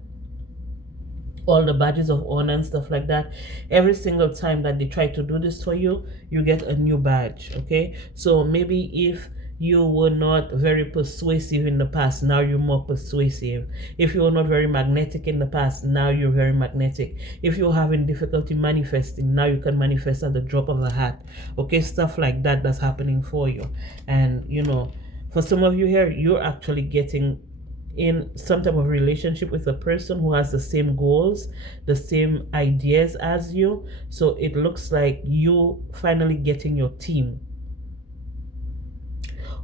all the badges of honor and stuff like that. Every single time that they try to do this for you, you get a new badge. Okay, so maybe if you were not very persuasive in the past, now you're more persuasive. If you were not very magnetic in the past, now you're very magnetic. If you're having difficulty manifesting, now you can manifest at the drop of a hat. Okay, stuff like that that's happening for you. And for some of you here, you're actually getting in some type of relationship with a person who has the same goals, the same ideas as you. So it looks like you finally getting your team,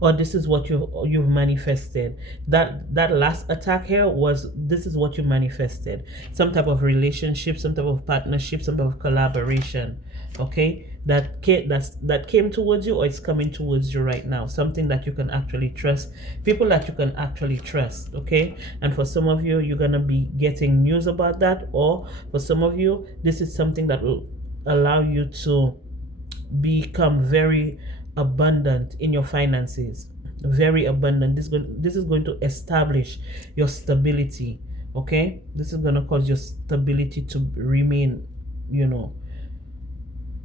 or this is what you've manifested. That last attack here was, this is what you manifested: some type of relationship, some type of partnership, some type of collaboration. Okay, that came towards you, or it's coming towards you right now. Something that you can actually trust, people that you can actually trust. Okay, and for some of you, you're gonna be getting news about that, or for some of you, this is something that will allow you to become very abundant in your finances. Very abundant. This is going to establish your stability. Okay, this is going to cause your stability to remain,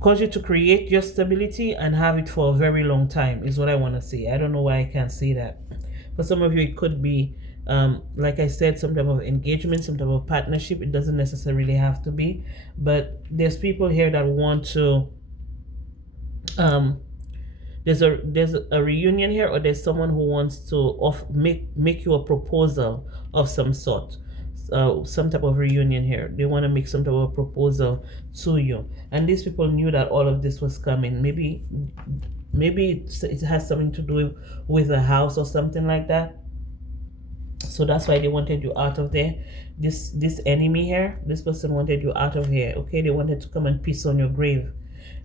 cause you to create your stability and have it for a very long time, is what I want to say. I don't know why I can't say that. For some of you, it could be, like I said, some type of engagement, some type of partnership. It doesn't necessarily have to be, but there's people here that want to, there's a reunion here, or there's someone who wants to make you a proposal of some sort. Some type of reunion here. They want to make some type of proposal to you, and these people knew that all of this was coming. Maybe it has something to do with a house or something like that. So that's why they wanted you out of there. This enemy here, this person wanted you out of here. Okay, they wanted to come and piss on your grave.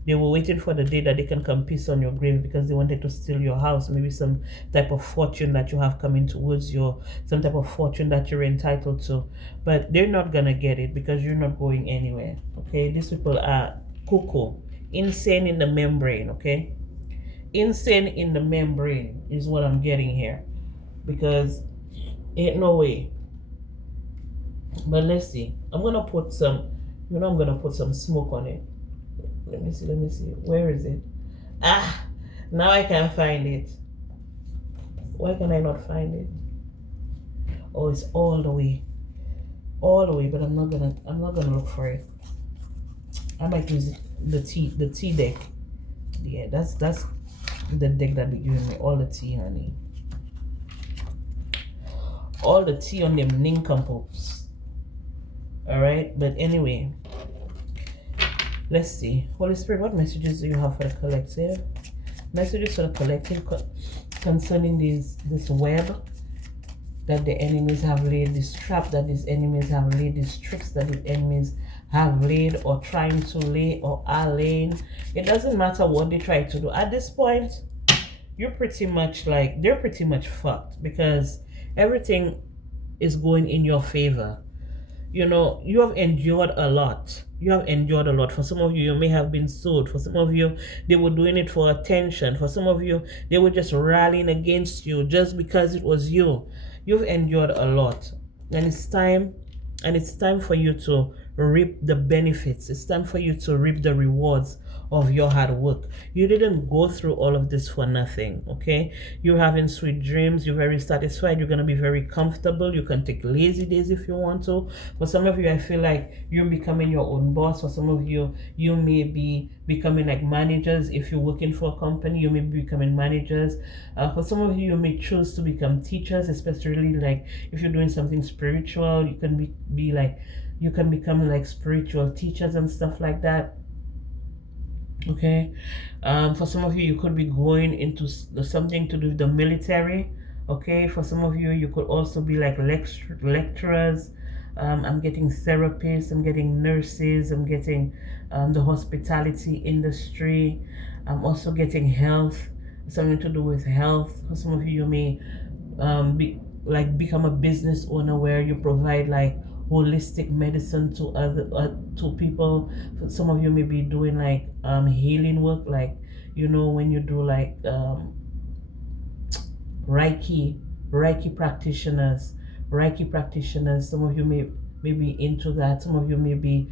They were waiting for the day that they can come piss on your grave, because they wanted to steal your house. Maybe some type of fortune that you have coming towards you, some type of fortune that you're entitled to. But they're not gonna get it, because you're not going anywhere. Okay, these people are cuckoo, insane in the membrane. Okay, insane in the membrane is what I'm getting here, because ain't no way. But let's see. I'm gonna put some, I'm gonna put some smoke on it. Let me see. Where is it? Ah, now I can't find it. Why can I not find it? Oh, it's all the way. But I'm not gonna look for it. I might use the tea deck. Yeah, that's the deck that be giving me all the tea, honey. All the tea on them nincompoops. Alright, but anyway, let's see. Holy Spirit, what messages do you have for the collective? Messages for the collective concerning this web that the enemies have laid, this trap that these enemies have laid, these tricks that the enemies have laid or trying to lay or are laying. It doesn't matter what they try to do. At this point, you're pretty much like, they're pretty much fucked, because everything is going in your favor. You have endured a lot. For some of you, you may have been sold. For some of you, they were doing it for attention. For some of you, they were just rallying against you just because it was you. You've endured a lot. And it's time for you to reap the benefits. It's time for you to reap the rewards of your hard work. You didn't go through all of this for nothing. Okay, you're having sweet dreams. You're very satisfied. You're going to be very comfortable. You can take lazy days if you want to. For some of you, I feel like you're becoming your own boss. For some of you, you may be becoming like managers. If you're working for a company, you may be becoming managers. For some of you, you may choose to become teachers, especially like if you're doing something spiritual. You can be like, you can become like spiritual teachers and stuff like that. Okay, for some of you, you could be going into something to do with the military. Okay, for some of you, you could also be like lecturers, I'm getting therapists, I'm getting nurses, I'm getting the hospitality industry. I'm also getting health, something to do with health. For some of you, you may be like become a business owner where you provide like holistic medicine to other to people. Some of you may be doing like healing work, like when you do like Reiki, Reiki practitioners, Reiki practitioners. Some of you may be into that. Some of you may be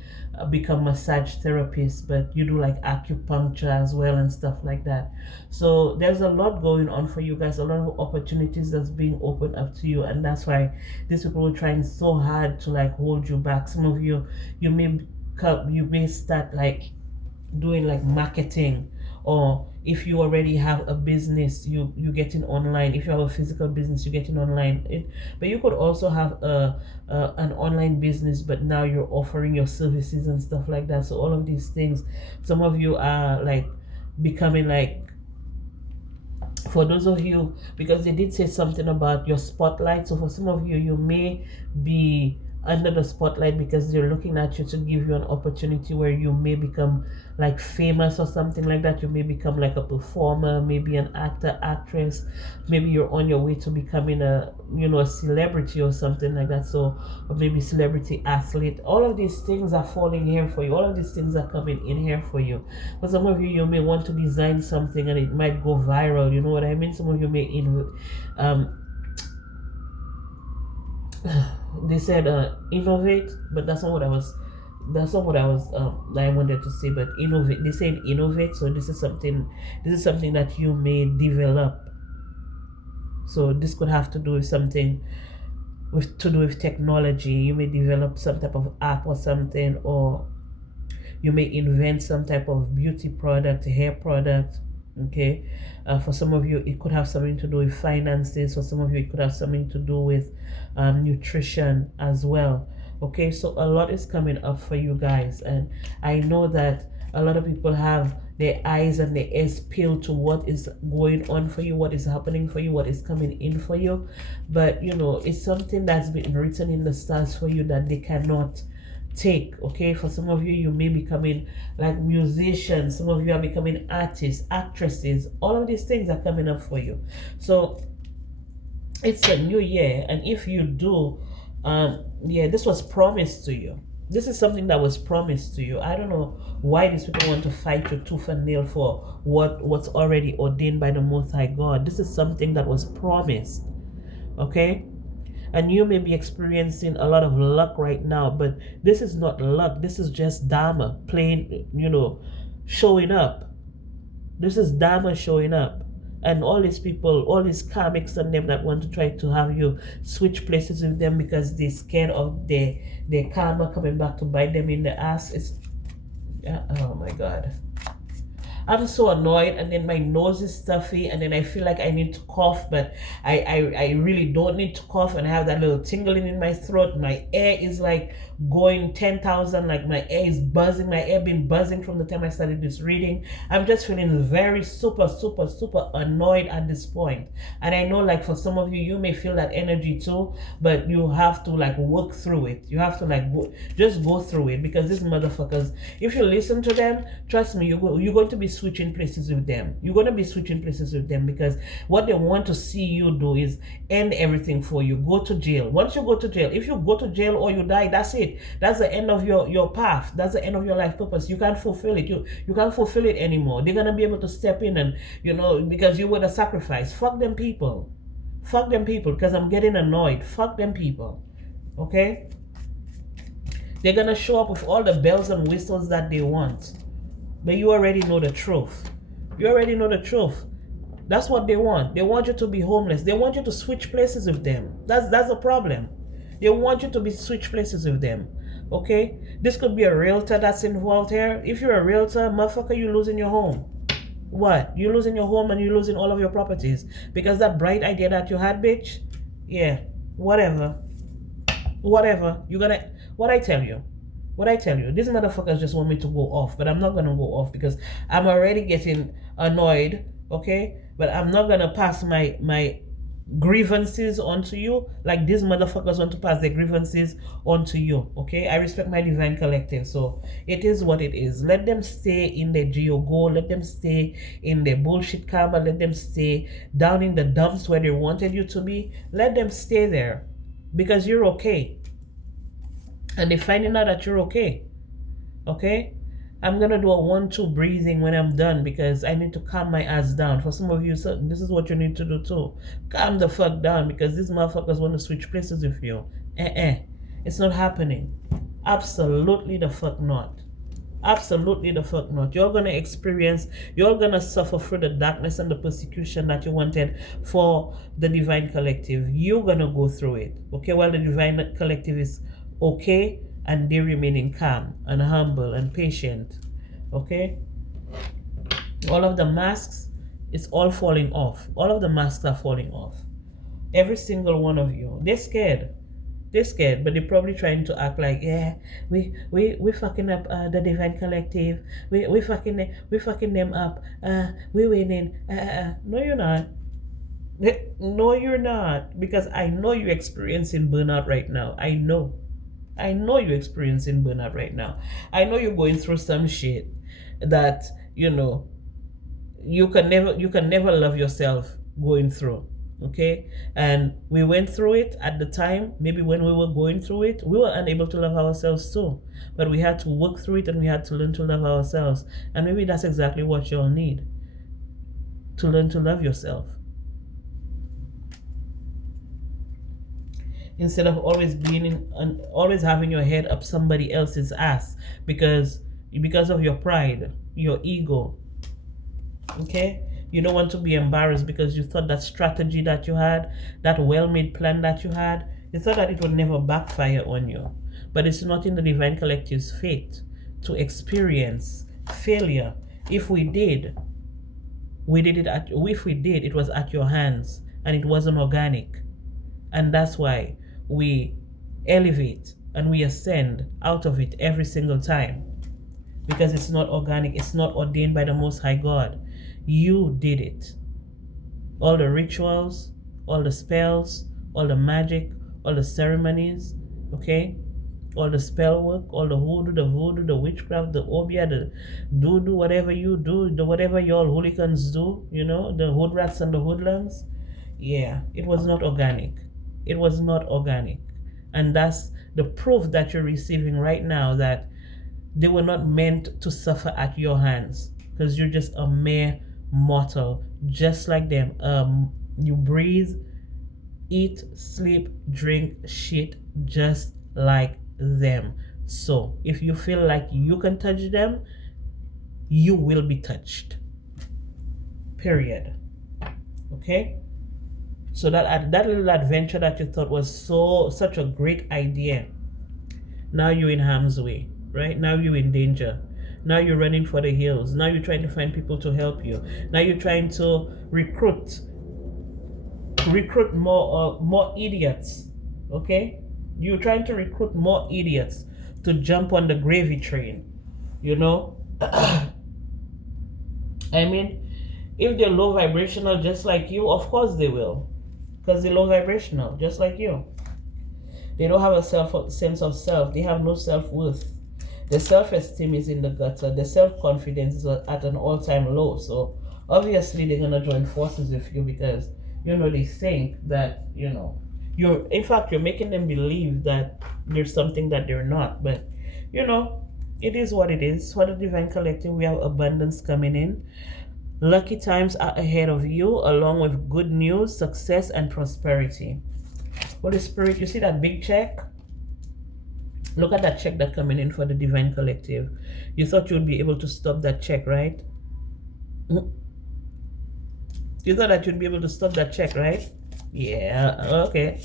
become massage therapists, but you do like acupuncture as well and stuff like that. So there's a lot going on for you guys, a lot of opportunities that's being opened up to you, and that's why these people are trying so hard to like hold you back. Some of you, you may start like doing like marketing, or if you already have a business, you getting online. If you have a physical business, you getting online but you could also have an online business, but now you're offering your services and stuff like that. So all of these things, some of you are like becoming like, for those of you, because they did say something about your spotlight, so for some of you, you may be under the spotlight because they're looking at you to give you an opportunity where you may become like famous or something like that. You may become like a performer, maybe an actor, actress. Maybe you're on your way to becoming a celebrity or something like that. So, or maybe celebrity athlete. All of these things are falling here for you. All of these things are coming in here for you. For some of you, you may want to design something and it might go viral. You know what I mean? Some of you may they said innovate, but that's not what I wanted to say. But innovate, they said innovate, so this is something that you may develop. So this could have to do with something with technology. You may develop some type of app or something, or you may invent some type of beauty product, hair product. Okay, for some of you it could have something to do with finances. For some of you it could have something to do with nutrition as well. Okay, so a lot is coming up for you guys, and I know that a lot of people have their eyes and their ears peeled to what is going on for you, what is happening for you, what is coming in for you. But it's something that's been written in the stars for you that they cannot take. Okay, for some of you, you may be becoming like musicians. Some of you are becoming artists, actresses. All of these things are coming up for you. So it's a new year, and if you do, this was promised to you. This is something that was promised to you. I don't know why these people want to fight you tooth and nail for what's already ordained by the Most High God. This is something that was promised. Okay, and you may be experiencing a lot of luck right now, but this is not luck. This is just Dharma playing, showing up. This is Dharma showing up. And all these people, all these karmics and them that want to try to have you switch places with them because they're scared of their karma coming back to bite them in the ass. Oh my God. I'm so annoyed, and then my nose is stuffy, and then I feel like I need to cough, but I really don't need to cough, and I have that little tingling in my throat. My air is like going 10,000, like my air is buzzing. My air been buzzing from the time I started this reading. I'm just feeling very super, super, super annoyed at this point. And I know like for some of you, you may feel that energy too, but you have to like work through it. You have to like just go through it, because these motherfuckers, if you listen to them, trust me, you're going to be switching places with them. You're going to be switching places with them, because what they want to see you do is end everything for you. Go to jail. Once you go to jail, if you go to jail or you die, that's it. That's the end of your path. That's the end of your life purpose. You can't fulfill it. You can't fulfill it anymore. They're going to be able to step in and, because you were the sacrifice. Fuck them people. Fuck them people, because I'm getting annoyed. Fuck them people. Okay? They're going to show up with all the bells and whistles that they want. But you already know the truth. You already know the truth. That's what they want. They want you to be homeless. They want you to switch places with them. That's the problem. They want you to be switch places with them. Okay? This could be a realtor that's involved here. If you're a realtor, motherfucker, you're losing your home. What? You're losing your home and you're losing all of your properties. Because that bright idea that you had, bitch? Yeah. Whatever. You're gonna... What I tell you, these motherfuckers just want me to go off, but I'm not gonna go off because I'm already getting annoyed, okay? But I'm not gonna pass my grievances onto you, like these motherfuckers want to pass their grievances onto you. Okay, I respect my divine collective, so it is what it is. Let them stay in their geo-go, let them stay in their bullshit karma, let them stay down in the dumps where they wanted you to be. Let them stay there, because you're okay, and they're finding out that you're okay. Okay, I'm gonna do a 1-2 breathing when I'm done, because I need to calm my ass down. For some of you, so this is what you need to do too. Calm the fuck down, because these motherfuckers want to switch places with you. It's not happening. Absolutely the fuck not. Absolutely the fuck not. You're gonna suffer through the darkness and the persecution that you wanted for the divine collective. You're gonna go through it. Okay, while the divine collective is okay, and they remaining calm and humble and patient. Okay, all of the masks, it's all falling off. All of the masks are falling off. Every single one of you. They're scared. They're scared, but they're probably trying to act like, yeah, we fucking up the divine collective. We fucking them up. We winning. No, you're not. No, you're not. Because I know you're experiencing burnout right now. I know you're experiencing burnout right now. I know you're going through some shit that, you know, you can never love yourself going through. Okay, and we went through it at the time. Maybe when we were going through it, we were unable to love ourselves too, but we had to work through it, and we had to learn to love ourselves. And maybe that's exactly what you'll need, to learn to love yourself, instead of always always having your head up somebody else's ass, because of your pride, your ego. Okay, you don't want to be embarrassed because you thought that strategy that you had, that well-made plan that you had, you thought that it would never backfire on you. But it's not in the divine collective's fate to experience failure. If we did, it was at your hands, and it wasn't organic. And that's why we elevate and we ascend out of it every single time, because it's not organic, it's not ordained by the Most High God. You did it. All the rituals, all the spells, all the magic, all the ceremonies, okay? All the spell work, all the hoodoo, the voodoo, the witchcraft, the obia, the doo-doo, whatever you do, whatever y'all hooligans do, you know, the hood rats and the hoodlums. Yeah, it was not organic. It was not organic. And that's the proof that you're receiving right now, that they were not meant to suffer at your hands, because you're just a mere mortal, just like them. You breathe, eat, sleep, drink, shit, just like them. So if you feel like you can touch them, you will be touched. Period. Okay? So that little adventure that you thought was such a great idea, now you're in harm's way, right? Now you're in danger. Now you're running for the hills. Now you're trying to find people to help you. Now you're trying to recruit more idiots. Okay? You're trying to recruit more idiots to jump on the gravy train. You know? I mean, if they're low vibrational just like you, of course they will. Because they're low vibrational just like you. They don't have a sense of self. They have no self-worth. The self-esteem is in the gutter. The self-confidence is at an all-time low. So obviously they're gonna join forces with you, because they think that you're making them believe that there's something that they're not. But it is what it is. For the divine collective, we have abundance coming in. Lucky times are ahead of you, along with good news, success, and prosperity. Holy Spirit, you see that big check? Look at that check that's coming in for the divine collective. You thought you'd be able to stop that check, right? You thought that you'd be able to stop that check, right? Yeah, okay.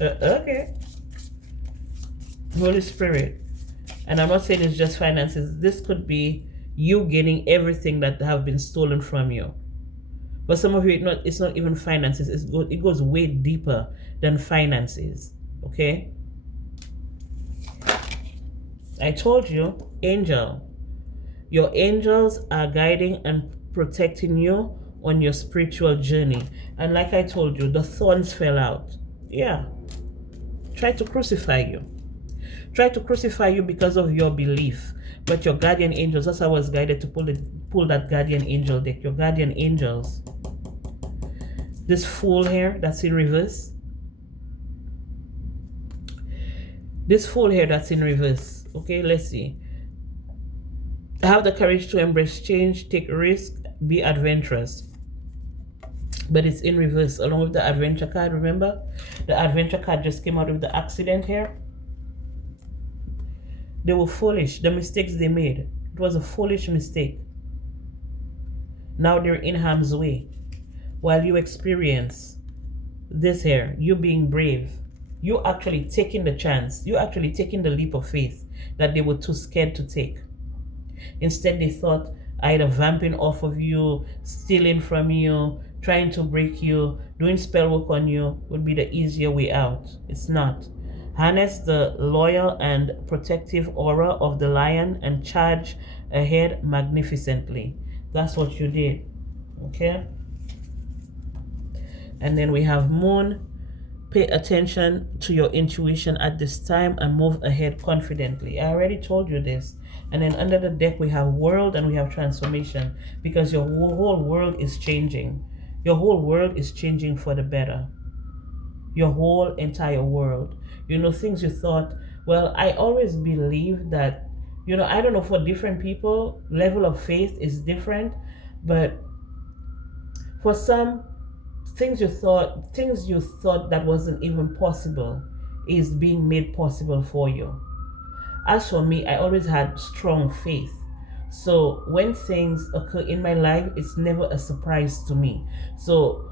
Okay. Holy Spirit. And I'm not saying it's just finances. This could be you getting everything that have been stolen from you. But some of you, it's not even finances. It goes way deeper than finances. Okay? I told you, angel. Your angels are guiding and protecting you on your spiritual journey. And like I told you, the thorns fell out. Yeah. Try to crucify you. Try to crucify you because of your belief. But your guardian angels, that's how I was guided to pull that guardian angel deck. Your guardian angels. This fool here that's in reverse. This fool here that's in reverse. Okay, let's see. Have the courage to embrace change, take risk, be adventurous. But it's in reverse along with the adventure card. Remember, the adventure card just came out with the accident here. They were foolish. The mistakes they made, it was a foolish mistake. Now they're in harm's way. While you experience this here, you being brave, you actually taking the chance, you actually taking the leap of faith that they were too scared to take. Instead, they thought either vamping off of you, stealing from you, trying to break you, doing spell work on you would be the easier way out. It's not. Harness the loyal and protective aura of the lion and charge ahead magnificently. That's what you did. Okay? And then we have moon. Pay attention to your intuition at this time and move ahead confidently. I already told you this. And then under the deck, we have world and we have transformation, because your whole world is changing. Your whole world is changing for the better. Your whole entire world. You know, things you thought, well, I always believe that, you know, I don't know, for different people, level of faith is different. But for some, things you thought that wasn't even possible is being made possible for you. As for me, I always had strong faith. So when things occur in my life, it's never a surprise to me. So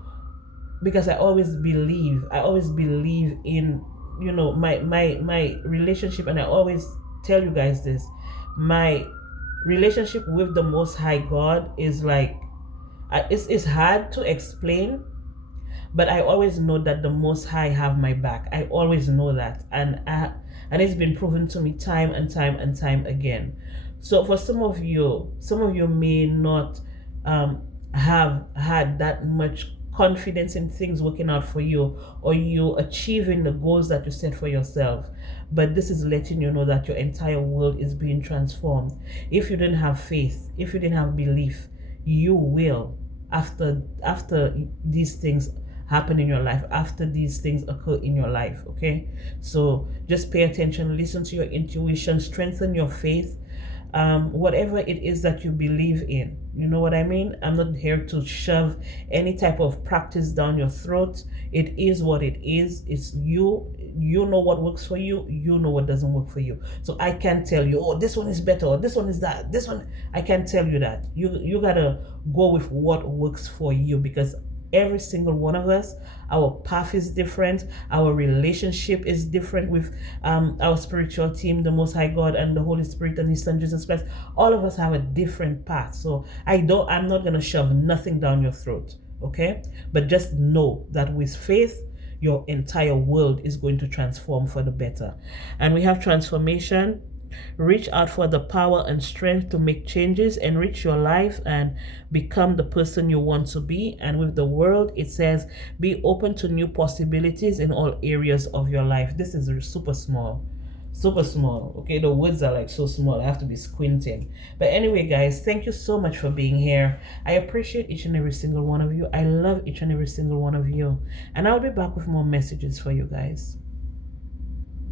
because I always believe in, you know, my relationship, and I always tell you guys this, my relationship with the Most High God is like, it's hard to explain, but I always know that the Most High have my back. I always know that, and it's been proven to me time and time and time again. So for some of you may not have had that much confidence in things working out for you, or you achieving the goals that you set for yourself. But this is letting you know that your entire world is being transformed. If you didn't have faith, if you didn't have belief, you will, after these things happen in your life, after these things occur in your life. Okay, so just pay attention, listen to your intuition, strengthen your faith. Whatever it is that you believe in, you know what I mean? I'm not here to shove any type of practice down your throat. It is what it is. It's you know what works for you, you know what doesn't work for you. So I can't tell you, oh, this one is better, or this one is that, this one, I can't tell you that. You gotta go with what works for you, because every single one of us, our path is different, our relationship is different with our spiritual team, the Most High God and the Holy Spirit and His Son Jesus Christ. All of us have a different path. So I'm not gonna shove nothing down your throat, okay? But just know that with faith, your entire world is going to transform for the better. And we have transformation. Reach out for the power and strength to make changes, enrich your life, and become the person you want to be. And with the world, it says, be open to new possibilities in all areas of your life. This is super small. Super small. Okay, the words are like so small. I have to be squinting. But anyway, guys, thank you so much for being here. I appreciate each and every single one of you. I love each and every single one of you. And I'll be back with more messages for you guys.